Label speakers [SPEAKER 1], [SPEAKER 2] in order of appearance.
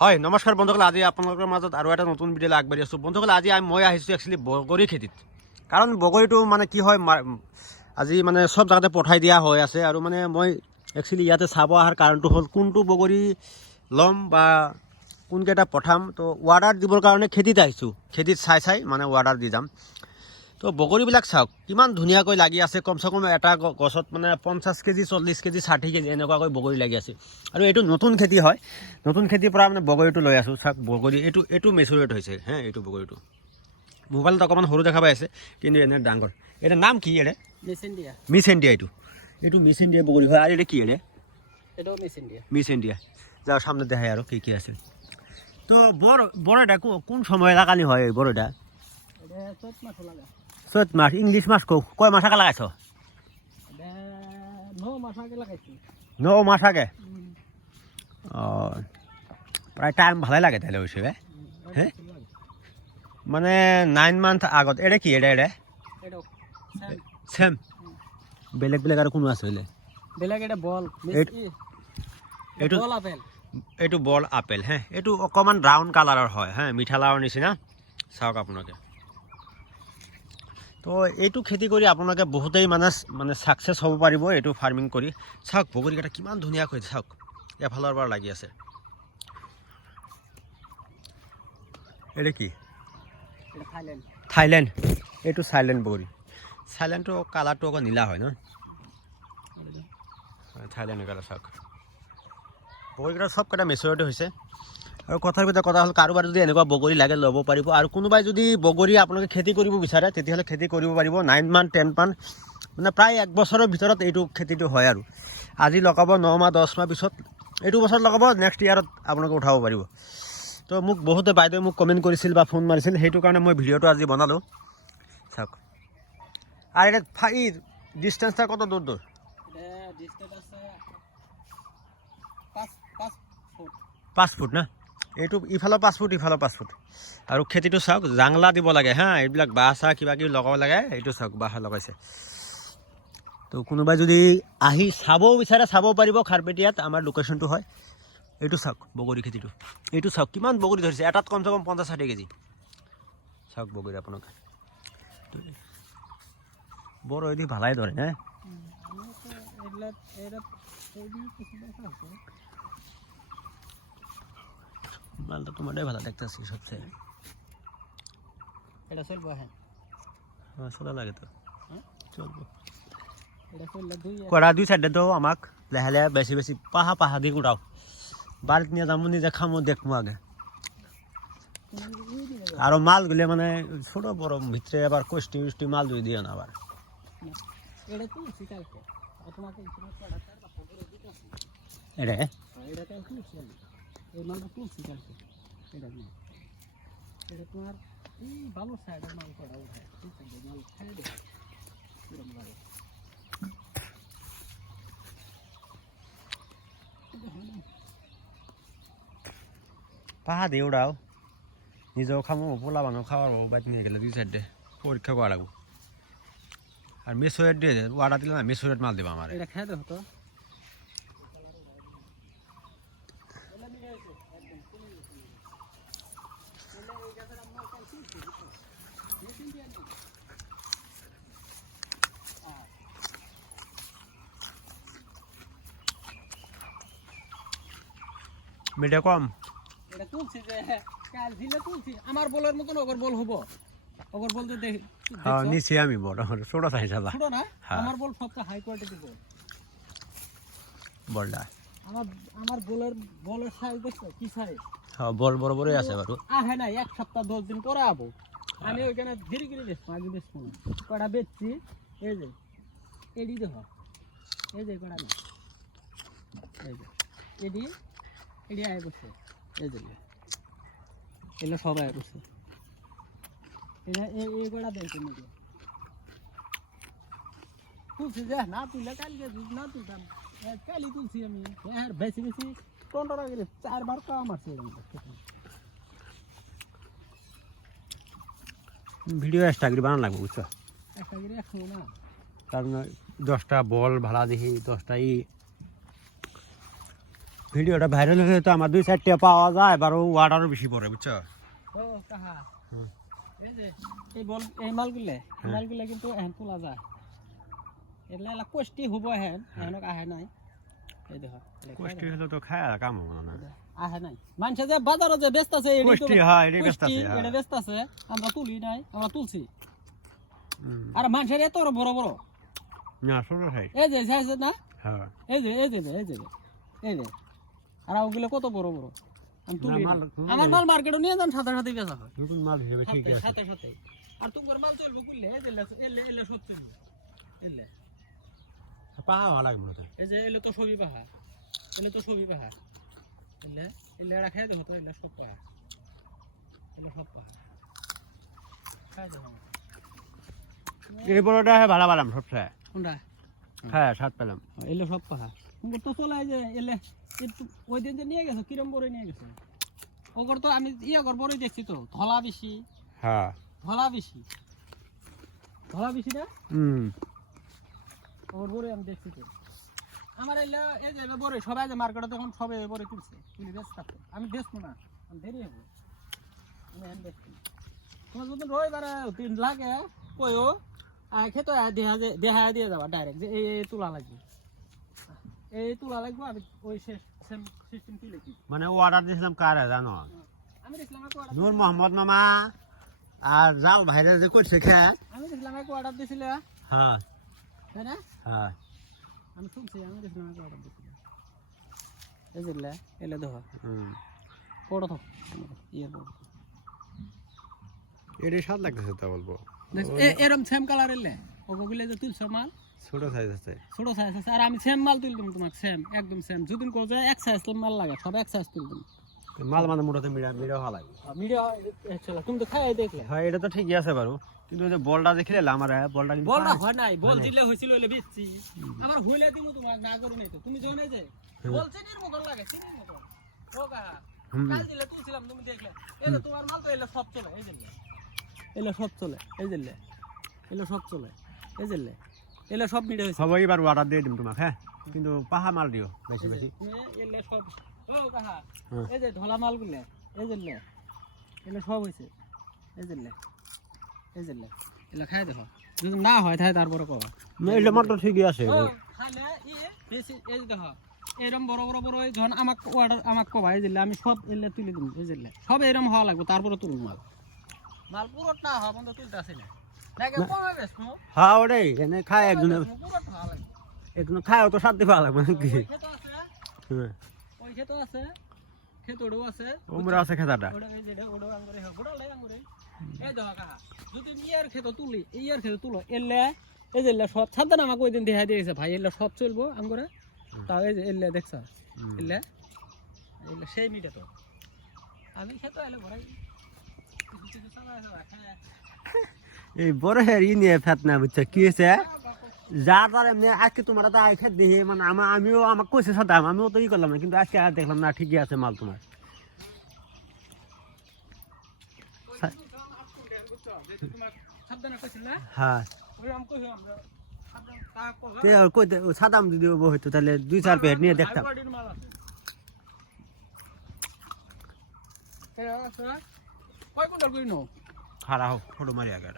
[SPEAKER 1] হয়, নমস্কাৰ বন্ধুসকল, আজি আপোনালোকৰ মাজত আৰু এটা নতুন ভিডিঅ'লৈ আগবাঢ়ি আছোঁ। বন্ধুসকল, আজি মই আহিছোঁ একচুৱেলি বগৰী খেতিত। কাৰণ বগৰীটো মানে কি হয় আজি মানে চব জেগাতে পঠাই দিয়া হৈ আছে আৰু মানে মই একচুৱেলি ইয়াতে চাব অহাৰ কাৰণটো হ'ল, কোনটো বগৰী ল'ম বা কোনকেইটা পঠাম। তো অৰ্ডাৰ দিবৰ কাৰণে খেতিত আহিছোঁ। খেতিত চাই চাই মানে অৰ্ডাৰ দি যাম। তো বগৰীবিলাক চাওক কিমান ধুনীয়াকৈ লাগি আছে কমচে কম এটা গছত মানে পঞ্চাছ কেজি চল্লিছ কেজি ষাঠি কেজি এনেকুৱাকৈ বগৰী লাগি আছে। আৰু এইটো নতুন খেতি হয় নতুন খেতিৰ পৰা মানে বগৰীটো লৈ আছোঁ। চাওক বগৰী এইটো এইটো মেচুৰেট হৈছে হে এইটো বগৰীটো। মোবাইলত অকণমান সৰু দেখা পাই আছে কিন্তু এনে ডাঙৰ। এটা নাম কি এৰে
[SPEAKER 2] মিছ ইণ্ডিয়া।
[SPEAKER 1] মিছ ইণ্ডিয়া এইটো। এইটো মিছ ইণ্ডিয়া বগৰী হয় আৰু এটা কি এৰে
[SPEAKER 2] এটাও মিছ ইণ্ডিয়া।
[SPEAKER 1] Miss India. যাও সামনে দেখাই আৰু কি কি আছে। তো বড় বড় এটা কোন সময় লাগানি হয় এই বড় এটা
[SPEAKER 2] এটা চৈত মাছ লাগা
[SPEAKER 1] চৈত মাছ ইংলিছ মাছ কো কয় মাছ থাকা লাগাইছ?
[SPEAKER 2] ন মাছ আগে লাগাইছি।
[SPEAKER 1] ন মাছ অঁ প্ৰায় টাইম ভালে লাগে তাহলে হৈছে বে হে? মানে নাইন মান্থ আগত এৰে কি এৰে
[SPEAKER 2] এটাও
[SPEAKER 1] চেম। বেলেগ বেলেগ আৰু কোনো আছে বোলে
[SPEAKER 2] বেলেগ এটা বল
[SPEAKER 1] এইটো-
[SPEAKER 2] বল আপেল।
[SPEAKER 1] এইটো বল আপেল হে? এইটো অকণমান ব্ৰাউন কালাৰৰ হয় হে? মিঠা লাওৰ নিচিনা। চাওক আপোনালোকে। তো এইটো খেতি কৰি আপোনালোকে বহুতেই মানে মানে ছাকচেছ হ'ব পাৰিব এইটো ফাৰ্মিং কৰি। চাওক বগৰীকেইটা কিমান ধুনীয়াকৈ চাওক এফালৰ পৰা লাগি আছে। এইটো কি?
[SPEAKER 2] থাইলেণ্ড।
[SPEAKER 1] থাইলেণ্ড? এইটো চাইলেণ্ড বগৰী। চাইলেণ্ডটো কালাৰটো আকৌ নীলা হয় ন? থাইলেণ্ডৰ কালাৰ চাওক। বগৰীকেইটা চবকেইটা মেচিয়ৰিটি হৈছে। আৰু কথাৰ ভিতৰত কথা হ'ল কাৰোবাৰ যদি এনেকুৱা বগৰী লাগে ল'ব পাৰিব। আৰু কোনোবাই যদি বগৰী আপোনালোকে খেতি কৰিব বিচাৰে তেতিয়াহ'লে খেতি কৰিব পাৰিব। নাইন মান টেন মান মানে প্ৰায় এক বছৰৰ ভিতৰত এইটো খেতিটো হয় আৰু। আজি লগাব ন মাহ দহ মাহ পিছত এইটো বছৰত লগাব নেক্সট ইয়াৰত আপোনালোকে উঠাব পাৰিব। তো মোক বহুতে বাইদেৱে মোক কমেণ্ট কৰিছিল বা ফোন মাৰিছিল সেইটো কাৰণে মই ভিডিঅ'টো আজি বনালোঁ। চাওক। আৰু এটা ফাই ডিষ্টেঞ্চটা কত দূৰ
[SPEAKER 2] ফুট।
[SPEAKER 1] পাঁচ ফুট না? এইটো ইফালৰ পাঁচ ফুট ইফালৰ পাঁচ ফুট আৰু খেতিটো চাওক, জাংলা দিব লাগে, হা, এইবিলাক বাঁহ চাহ কিবা কিবি লগাব লাগে, এইটো চাওক, বাঁহ লগাইছে। তো কোনোবাই যদি আহি চাব বিচাৰে, চাব পাৰিব খাৰপেটীয়াত, আমাৰ লোকেশ্যনটো হয়। এইটো চাওক, বগৰী খেতিটো। এইটো চাওক, কিমান বগৰী ধৰিছে, এটাত কমচে কম পঞ্চাছ ষাঠি কেজি। চাওক বগৰী আপোনালোকে। বৰ এদি ভালাই ধৰে, হে।
[SPEAKER 2] আছে
[SPEAKER 1] মালটা তোমারটাই ভালো দেখতেছি সবচেয়ে।
[SPEAKER 2] এটা চলবো হ্যাঁ।
[SPEAKER 1] আমার চলা লাগে তো।
[SPEAKER 2] হ্যাঁ?
[SPEAKER 1] চলবো।
[SPEAKER 2] দুই
[SPEAKER 1] কড়া দুই সাইডে তো আমাক লাহে লাহে বেশি বেশি পাহা পাহা দি উঠাও। বাড়িতে নিয়ে যাব নিজে খামো দেখব আগে। আর মালগুলো মানে ছোট বড় ভিতরে আবার কষ্টি উষ্টি মাল দুই দিও না আবার।
[SPEAKER 2] এটা এই মালটা তুলছি কালকে এটা নিয়ে এটা তোমার এই ভালো সাইডের মাল করা উঠায় ঠিক আছে মাল খাই দেবে এরকম ভাবে
[SPEAKER 1] পাহা দি উঠাও নিজেও খামো, পোলা মানুহ খাওয়ার বাইক নিয়ে গেলে দুই সাইডে পরীক্ষা করা লাগবো। আর মেসোরেট দিয়ে ওয়ার্ডার দিলে না মেসোরেট মাল দেবো আমার
[SPEAKER 2] এটা খাই দেবো তো
[SPEAKER 1] মিডিয়া কম।
[SPEAKER 2] এটা তুলছি যে কাল ঝিলে তুলছি। আমার বলের মতন ওগর বল হব। ওগর বল যে দেখ
[SPEAKER 1] হ্যাঁ নিচে আমি বড় ছোট সাইজ আলা
[SPEAKER 2] ছোট না?
[SPEAKER 1] হ্যাঁ।
[SPEAKER 2] আমার বল সবচেয়ে হাই কোয়ালিটি বল।
[SPEAKER 1] বলটা।
[SPEAKER 2] আমার আমার বলের বলের সাইজ দেখছ? কি সাইজ
[SPEAKER 1] হ্যাঁ বড় বড় বড়ই আছে বারু।
[SPEAKER 2] আহে না এক সপ্তাহ দশ দিন পরে আবো। আমি ওইখানে ধীরে ধীরে বেচবো আগে বেচবো কটা বেচছি এই যে এডি দেখ। এই যে কটা। এই যে এডি এডি আয় বসে। এই যে এগুলো। সব আয় বসে। এটা এই কটা দেন তুমি। তুলছি যে না তুললে কালকে না তুলতাম এ, কালই তুলছি আমি। হ্যাঁ বেশি বেশি পনেরো গেলে চারবার কাম আছে।
[SPEAKER 1] ভিডিও এক্সট্রা করে বানানো লাগবে বুঝছ?
[SPEAKER 2] একটা করে একশো না
[SPEAKER 1] কারণ দশটা বল ভাড়া দেখি দশটা ই ভিডিওটা ভাইরাল হয়ে তো আমার দুই চারটে পাওয়া যায় এবার ওয়াটারও বেশি পড়ে বুঝছ?
[SPEAKER 2] ও কাহা
[SPEAKER 1] হুম।
[SPEAKER 2] এই বল এই মালগুলা
[SPEAKER 1] হ্যাঁ।
[SPEAKER 2] মালগুলা কিন্তু এখন তোলা যায়। এগুলা এলা কষ্টি হব এখন এখনক আহে নাই। এই দেখো
[SPEAKER 1] কষ্টি হলে তো খায় কাম হব না।
[SPEAKER 2] আহে নাই। মানুষে যে বাজারে যে ব্যস্ত আছে
[SPEAKER 1] কষ্টি হয় এটাই ব্যস্ত আছে হ্যাঁ।
[SPEAKER 2] এটা ব্যস্ত আছে আমরা তুলি নাই আমরা তুলছি। আর মানুষের এত বড় বড়।
[SPEAKER 1] না খাই
[SPEAKER 2] এই যে চাইছে না?
[SPEAKER 1] হ্যাঁ।
[SPEAKER 2] এই যে এই যে এই যে এই যে। আর ওগুলো কত বড় বড়? আমি তুলি। আমার মাল মার্কেটে নিয়ে যান সাথে সাথে বেচা হয়।
[SPEAKER 1] নতুন মাল হিসেবে ঠিক আছে।
[SPEAKER 2] সাথে সাথে। আর তোমার মাল চলবে করলে এলে- এলে সত্যি এলে
[SPEAKER 1] পাওয়া ভালো লাগবে তো।
[SPEAKER 2] এই যে এলে তো ছবি পাহা। এলে তো ছবি পাহা। এলে এলে রাখে দেখো তো এলে সব পাহা। এলে সব পাহা। খাই দেখো।
[SPEAKER 1] এই বড়টা ভালো পেলাম সবচেয়ে।
[SPEAKER 2] কোনটা?
[SPEAKER 1] হ্যাঁ স্বাদ পেলাম।
[SPEAKER 2] এলে সব পাহা। তো চলে যে এলে একটু ওই দিন যে নিয়ে গেছো কিরম নিয়ে গেছো? ওগর তো আমি ইয়া কর বড়ই দেখছি তো ধলা বেশি।
[SPEAKER 1] হ্যাঁ।
[SPEAKER 2] ধলা বেশি। ধলা বেশি না?
[SPEAKER 1] হুম।
[SPEAKER 2] বড়ই আমি দেখছি তো। আমার এলে এই যে বড়ই সবাই যে মার্কেটে তখন সবাই বড়ই তুলছে। তুলি বেচতে আমি বেচবো না আমি দেরি হব। আমি এখন দেখছি তোমার রবিবারে দিন লাগে কইও আর খেতে দেহা দেহা দিয়ে যাবা ডাইরেক্ট যে এই এই তুলা লাগবে। এই তুলা লাগবে আমি ওই শেষ সিস্টেম তুলে কি
[SPEAKER 1] মানে অর্ডার দিয়েছিলাম কারে জানো?
[SPEAKER 2] আমি দেখলাম
[SPEAKER 1] নূর
[SPEAKER 2] দিছিলে।
[SPEAKER 1] মোহাম্মদ মামা আর জাল ভাইরে যে করছে খেয়ে
[SPEAKER 2] আমি দেখলাম এক অর্ডার দিছিলে।
[SPEAKER 1] হ্যাঁ।
[SPEAKER 2] তাই না?
[SPEAKER 1] হ্যাঁ।
[SPEAKER 2] আমি শুনছি আমি দেখলাম এক অর্ডার দিছিলে। এই যে এলে দেখো
[SPEAKER 1] হুম।
[SPEAKER 2] পড়ো তো। ইয়ে পড়ো।
[SPEAKER 1] এটাই স্বাদ লাগতেছে তা বলব।
[SPEAKER 2] এ- এরম সেম কালার এলে। ওগুলো যে তুলছো মাল
[SPEAKER 1] ছোট সাইজ আছে।
[SPEAKER 2] ছোট সাইজ আছে। আর আমি সেম মাল তুলতাম তোমাকে সেম একদম সেম যদি কোথাও যায় এক সাইজ মাল লাগে সব এক সাইজ তুলতাম
[SPEAKER 1] মাল মানে মোটাতে মিড়া মিড়া ভালো লাগে
[SPEAKER 2] ভিডিও চলো তুমি তো খাই দেখলে।
[SPEAKER 1] হ্যাঁ এটা তো ঠিকই আছে বারু কিন্তু ওই যে বলটা যে খেলে আমার বলটা
[SPEAKER 2] বলটা হয় নাই বল দিলে হয়েছিল হইলে বেচছি। আমার হইলে দিমু তোমাকে না করো নাই তো। তুমি যখন এই যে বল চিনির মতন লাগে চিনির মতন। ও কাহা
[SPEAKER 1] হুম।
[SPEAKER 2] কাল দিলে তুলছিলাম তুমি দেখলে। এই তোমার মাল তো এলে সব চলে এই যে এলে সব চলে এই যে এলে সব চলে এই যে এলে সব মিডে হয়েছে।
[SPEAKER 1] সবাই এবার অর্ডার দিয়ে দিম তোমাকে হ্যাঁ? কিন্তু পাহা মাল দিও বেশি বেশি।
[SPEAKER 2] এলে সব ও কাহা
[SPEAKER 1] হ্যাঁ।
[SPEAKER 2] এই যে মাল গুলে এই যে এলে সব হয়েছে। এই যে এই যে এলে খাই দেখো। যদি না হয় তাহলে তারপরে কবা
[SPEAKER 1] না মাল তো ঠিকই আছে।
[SPEAKER 2] ও, খাইলে ইয়ে বেশি এই যে দেখো। এরম বড় বড় বড় যখন আমাক অর্ডার আমাক কবা এই দিলে আমি সব এলে তুলে দিম এই দিলে সব এরম হওয়া লাগবে তারপরে তুলুন মাল। মাল পুরোট না হওয়া বন্ধ তুলতে আসে না
[SPEAKER 1] হ্যাঁ? ওটাই। এনে খায় একজনে। একজনে খায় তো সাথে পাওয়া লাগবে নাকি?
[SPEAKER 2] আছে।
[SPEAKER 1] হ্যাঁ।
[SPEAKER 2] ওড়ো আছে।
[SPEAKER 1] খেতাটা
[SPEAKER 2] যদি ইয়ার ক্ষেত তুলি ইয়ার তুলো এলে এই যে সব সাবধান আমাকে ওই দিন দেখা দিয়েছে ভাই এলে সব চলবো আঙ্গুরে। তাও এই যে এলে দেখছ। এলে সেই মিটে তো। আমি খেতে এলে ভরাই কিছু কিছু চালা হয়, খায়।
[SPEAKER 1] এই বড় হেরি নিয়ে ফেত না বুঝছ, কি হয়েছে যা তার এমনি আজকে তোমার তো আগে দিয়ে মানে আমা আমিও আমাকে কইছে সাদাম, আমিও তো ই করলাম না, কিন্তু আজকে দেখলাম না, ঠিকই আছে মাল তোমার। হ্যাঁ।
[SPEAKER 2] আমরা
[SPEAKER 1] সাদাম যদি হইতো, তাহলে দুই, চার প্যাকেট নিয়ে দেখতাম।
[SPEAKER 2] কয় কুইন্টাল কই নাও
[SPEAKER 1] খারাপ হোক ফটো মারি আগে